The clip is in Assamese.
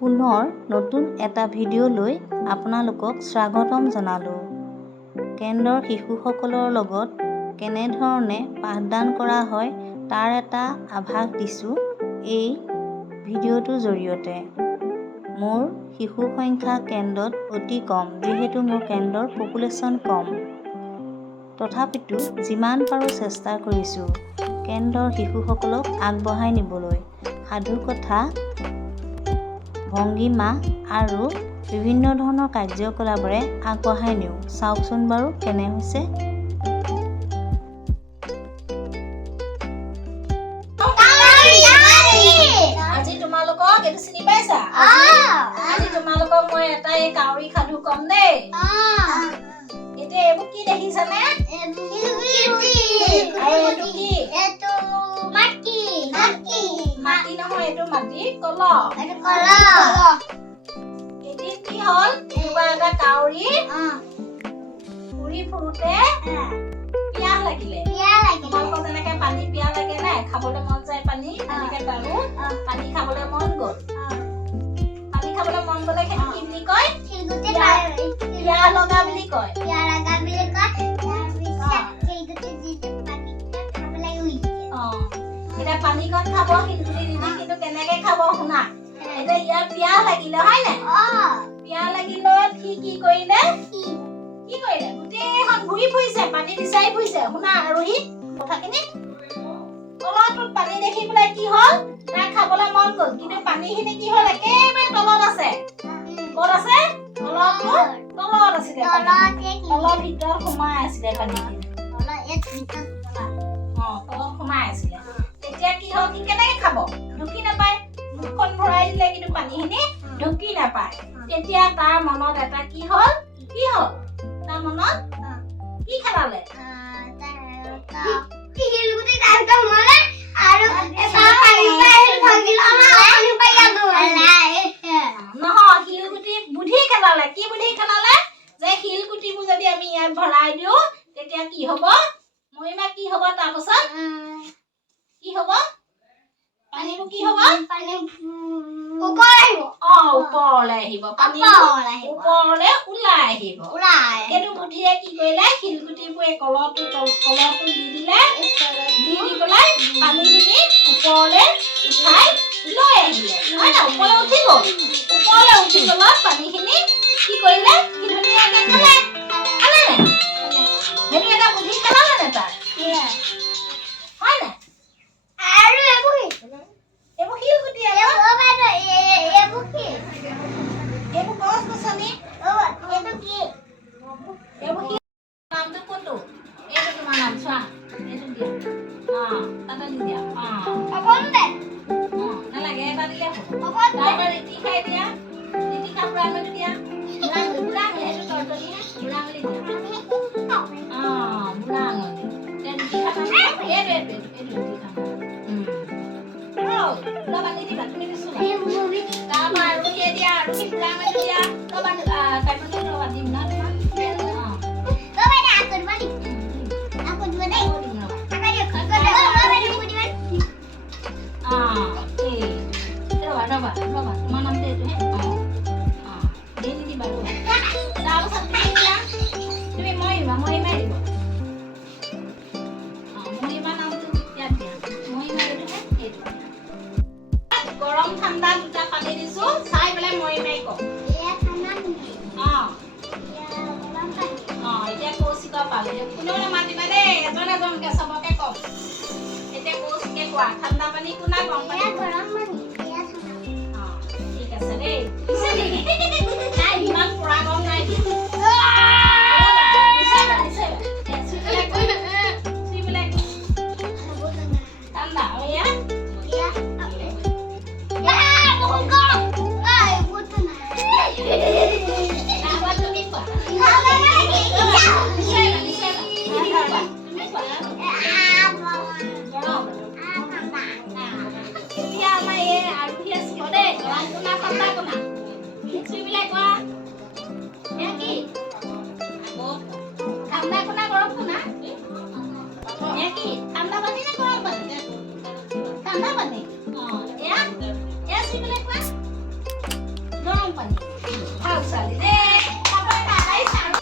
পুনৰ নতুন এটা ভিডিঅ'লৈ আপোনালোকক স্বাগতম জনালোঁ। কেন্দ্ৰৰ শিশুসকলৰ লগত কেনেধৰণে পাঠদান কৰা হয় তাৰ এটা আভাস দিছোঁ এই ভিডিঅ'টোৰ জৰিয়তে। মোৰ শিশু সংখ্যা কেন্দ্ৰত অতি কম, যিহেতু মোৰ কেন্দ্ৰৰ পপুলেশ্যন কম। তথাপিতো যিমান পাৰোঁ চেষ্টা কৰিছোঁ কেন্দ্ৰৰ শিশুসকলক আগবঢ়াই নিবলৈ। সাধুকথা, ভংগীমা আৰু বিভিন্ন ধৰণৰ কাৰ্যকলাপেৰে আগবঢ়াই নিওঁ। চাওকচোন বাৰু কেনে হৈছে। আজি তোমালোকক এইটো চিনি পাইছা? আজি তোমালোকক মই এটা এই কাউৰী সাধু কম দেই। এতিয়া এইবোৰ কি দেখিছানে? আৰু এইটো কি? মাটি নহয়, এইটো মাটি কলহ। এদিন কি হ'ল, কোনোবা এটা কাউৰী ঘূৰি ফুৰোতে পিয়াহ লাগিলে। তোমালোকৰ যেনেকে পানী পিয়াহ লাগে নাই, খাবলৈ মন যায় পানী, তেনেকে তাৰো পানী খাবলৈ মন গ'ল। পানী খাবলৈ মন গ'লে সেইটো কি বুলি কয়? পিয়াহ লগা বুলি কয়। এতিয়া পানীকণ খাব শিলগুটি দি, কিন্তু কেনেকে খাব শুনা। এতিয়া ইয়াৰ পিয়াহ লাগিলে হয় নাই? পিয়াহ লাগিলে সি কি কৰিলে? গোটেইখন ঘূৰি ফুৰিছে, পানী বিচাৰি ফুৰিছে। শুনা আৰোহী কথাখিনি। তলতোত পানী দেখি পেলাই কি হ'ল, তাৰ খাবলৈ মন গ'ল, কিন্তু পানীখিনি কি হ'ল, একেবাৰে তলত আছে। ক'ত আছে? তলত আছিলে। তলৰ ভিতৰত সোমাই আছিলে পানীখিনি। তলত সোমাই আছিলে। তেতিয়া কি হ'ল, সি কেনেকে খাব? ঢুকি নাপায়। মুখখন ভৰাই দিলে, কিন্তু পানীখিনি ঢুকি নাপায়। তেতিয়া তাৰ মনত এটা কি হ'ল? তাৰ মনত কি খেলালে? নহয়, শিলগুটি বুদ্ধি খেলালে। কি বুদ্ধি খেলালে? যে শিলগুটিবোৰ যদি আমি ইয়াত ভৰাই দিওঁ তেতিয়া কি হ'ব? মহিমা কি হ'ব? তাৰপাছত কি হ'ব? পানীবোৰ কি হ'ব? ওপৰলৈ আহিব। ওপৰলৈ ওলাই আহিব। সেইটো বুদ্ধিৰে কি কৰিলে? শিলগুটিবোৰ এই কলহটো দি দিলে। দি পেলাই পানীখিনি ওপৰলৈ উঠাই লৈ আহিলে। হয় না? ওপৰলৈ উঠি গ'ল। ওপৰলৈ উঠি গ'লত পানীখিনি কি কৰিলে? কি ধুনীয়াকৈ খালে। খালে নে? সেইটো এটা বুদ্ধি খেলালে নে তাৰ? হয় নাই? এইবোৰ শিলগুটি আকৌ। এইবোৰ গছ-গছনি। এইবোৰ শিল। নামটো কোনটো? এইটো তোমাৰ নাম, চোৱা। এইটো দিয়া। তাতে দি দিয়া। নালাগে, এটা দিলে হ'ব। তাৰপৰা ৰিতি খাই দিয়া। ৰিতি খা, বুঢ়াঙুলি দিয়া। বুঢ়াঙুলি, সেইটো তৰ্জনীহে। বুঢ়াঙুলি দিয়া। বুঢ়াঙুলি। ৰিতি খাবা। এইটো ৰিতি খাবা। বান্ধি দিবা, তুমি দিছোলা। তাৰপৰা আৰুহিয়ে দিয়া, আৰুহি বুঢ়াঙুলি দিয়া। কাইমতি দিম না তোমাক। ৰবা, তোমাৰ নামটো এইটোহে। দি দিবা। তাৰপিছত তুমি মহিমাই দিব। মহিমা নামটো ইয়াত দিয়া। মহিমা এইটোহে, এইটো। গৰম ঠাণ্ডা দুটা পানী দিছো, চাই পেলাই মহিমাই কওক। এতিয়া কৌশিকক পালে। কোনেও মাতিবা দেই, এজন এজনকে চবকে কওক। এতিয়া কৌশিকে কোৱা, ঠাণ্ডা পানী কোনা, গৰম পানী? ঠিক আছে দেই। নাই, ইমান পৰা গৰম নাই। ঠাণ্ডা তুমি কোৱা। এতিয়া আমাৰ এই আৰুহি আছিল দেই, গৰম কোনা, ঠাণ্ডা কোনা? চুইবিলাক কোৱা। কি? ঠাণ্ডা কোনা, গৰম কোনা? কি? ঠাণ্ডা পানী নে গৰম পানী? ঠাণ্ডা পানী। এয়া চুইবিলাক কোৱা। পানী ভাল ছোৱালী দেই